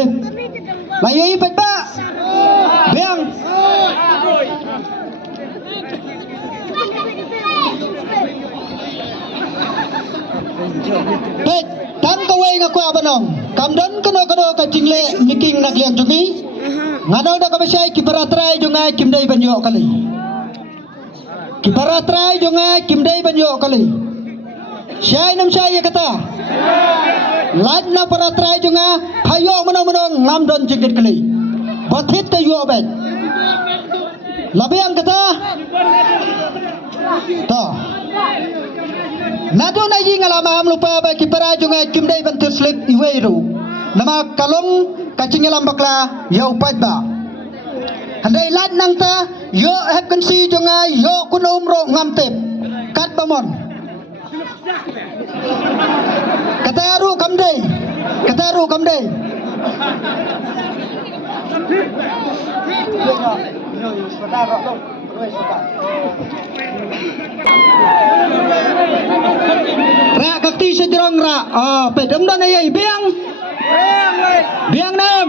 slip. Layai pagba. Biang. Pet, tan kawai ngaku abanong. Kamdan kano ka jingle miking naglian jumi. Ngano da kabasay kiparatray junga kimday banyo kali. Kiparatray junga kimday banyo kali. Syai nam syai kata. Lad na paratray junga hayo manong ngamdon jingit kali. Bathit tayo abet. Labiang kata. To. Nado na yi ngalama am lupa ba kipara junga kimday bantir slip iweru. Nama kalong kacingelam bakla yo padba. Handai lad nang ta yo hep kansi junga yo kunom ro ngamtep. Kat bamon. Kataru kamdei. Kataru kamdei. Ra kakti sejrong ra. Pedem dan ayai biang. Biang nam.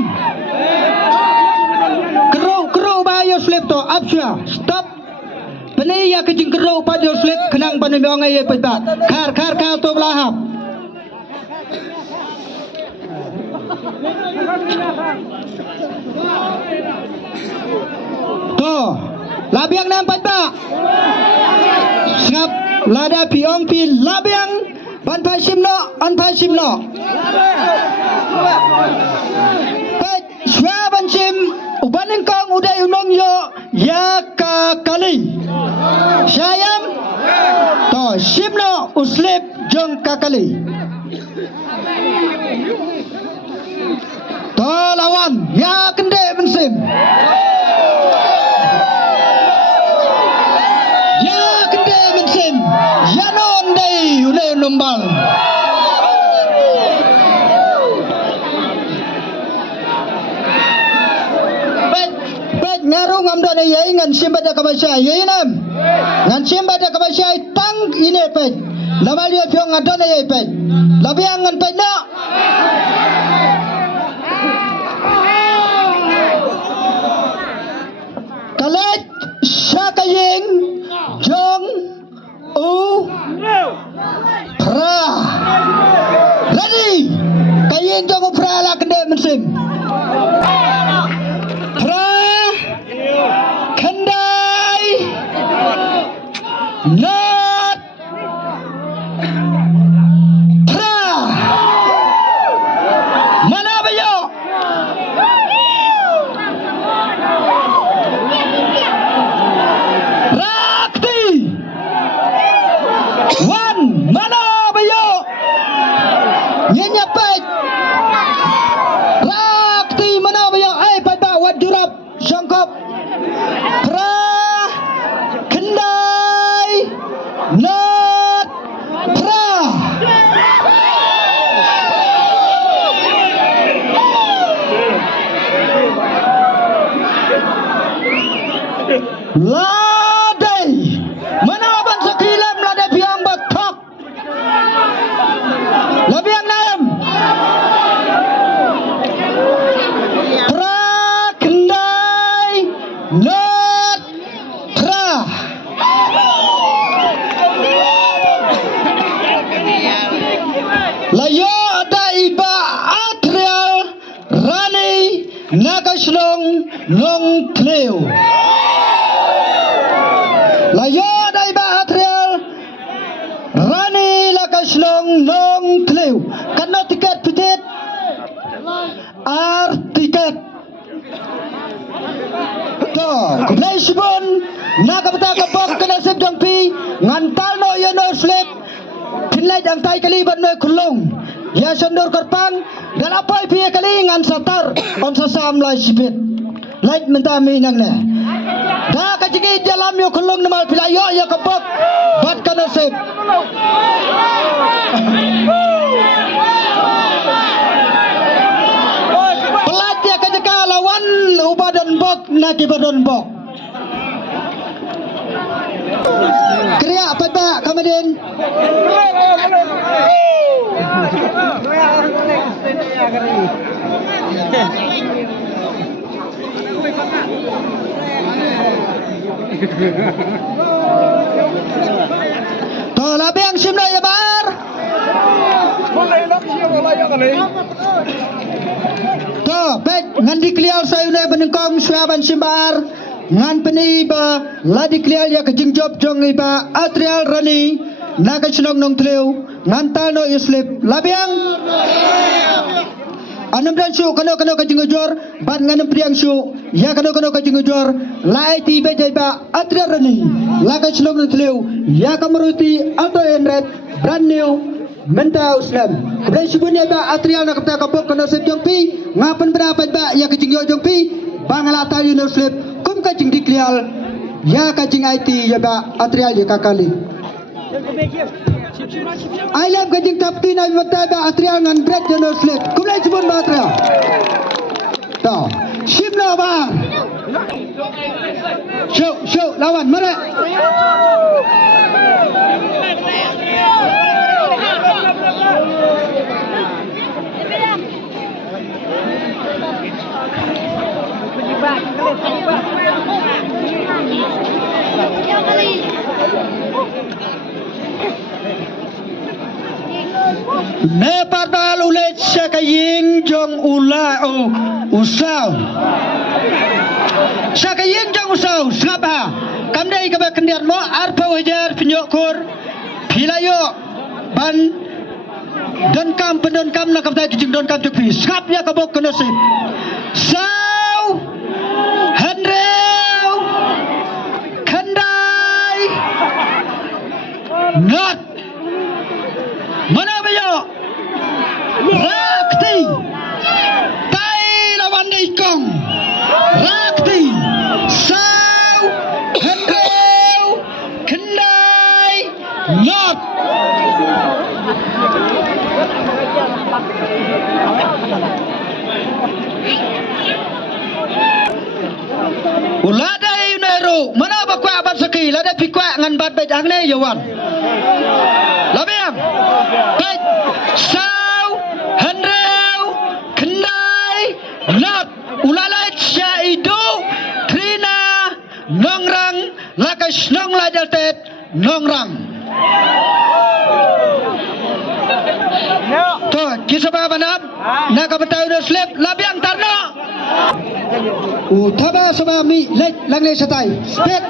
Kero bayo slip to absya. Stop. Penai ya kecing kero bayo slip kenang panembang ayai pebat. Kar to belahap. To. Labiang nam pebat. Ngap lada piong pi labiang ban phai simno pet shwa ban sim ubanin kong uday unong yo ya ka kali syayam to simno uslip jong ka kali to lawan ya kende ban sim Yanon day unay lumbal. Bet ngarung amda na yai ngan simba da kabasya yai nam. Ngan simba da kabasya tang ine pet. Lamal yo pyong ada na yai pet. Labi angan pet na. Kalet syakaying jong pra ready kayin jong pra la kende mensim pra kendai not pra mana bayo rakti one mana bayo nyenya pet rakti mana bayo ai pada wajurap sangkop pra kendai not pra ladai mana ban sakilam ladai biang batok labiang nam pra kendai not pra layo ada iba atrial rani nagaslong long kleo layo ada iba atrial rani nagaslong long kleo karena tiket pitit tiket to kulay sibon nakapata kapok kanasib jampi ngantal no yano slip pinlay ang tay kaliban no kulong ya sandor karpang dan apa ipi kali ngan satar on sasam lay sipit light mentami nang na da kajigi dalam yo kulong namal pilayo ya kapok bat kanasib pelatih kajaka lawan ubadan bok naki badan bok kriya pada kemudian To labiang simno ya bar. To baik ngan diklial sayune benengkong suaban simbar ngan peniba la diklial ya kejing job jong iba atrial rani naga chnong nong tleu ngan talno islip labiang anam dan su kano kejing jor ban nganam priang su ya kano kejing jor lai ti be ba atrial rani naga chnong nong tleu ya kamaruti auto enret brand new Mentau Islam. Kemudian sebenarnya ba atrial nak kata kapok kena sep jongpi ngapan berapa ba ya kejing yo jongpi bangala ta Yunus kum kajing diklial ya kajing IT ya ba atrial ya kakali. Alam kajing tapti na mata ba atrial ngan break Yunus kum lai sebun ba atrial. Ta simna ba. Show lawan mara. Nepal ulet sakaying jong usau sakaying jong usau sapa kamdai ka kendian mo arpa wajar pinyokur pilayo ban don kam nak kamdai kijing don kam jupi skapnya kabok kenosip sau hendreu kendai not mana bayo rakti tai lawan ikong rakti sau hendreu kendai not ulada yuneru mana bakwa aban saki lada pikwa ngan bat bet angne yawan labiang bet sau hendreu kendai not ulala syaidu trina nongrang lakas nong lajaltet nongrang to kisah banam nak betul dah slip labiang tarno thaba sama mi lek langle satai spek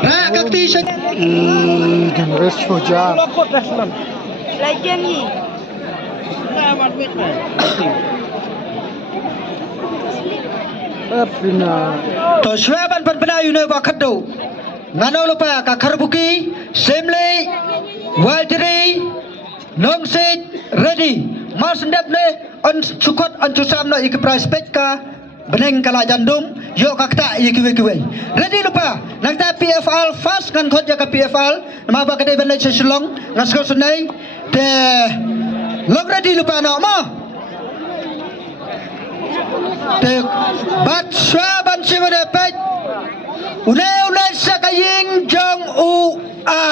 ra kakti sa Generous Choja. Lagi ni. Pina. to swaban panpana yune ba khaddo ngano lupa ka kharbuki semle waldri nongsit ready masndap ne on sukot on susam no ik price pet ka beneng kala jandum yo kakta ikiwe ready lupa nangta PFL fast kan khot ya ka PFL ma ba kadai benle seslong ngasko sunai te log ready lupa no mo te bat swaban simone pet unai sakaying jong u a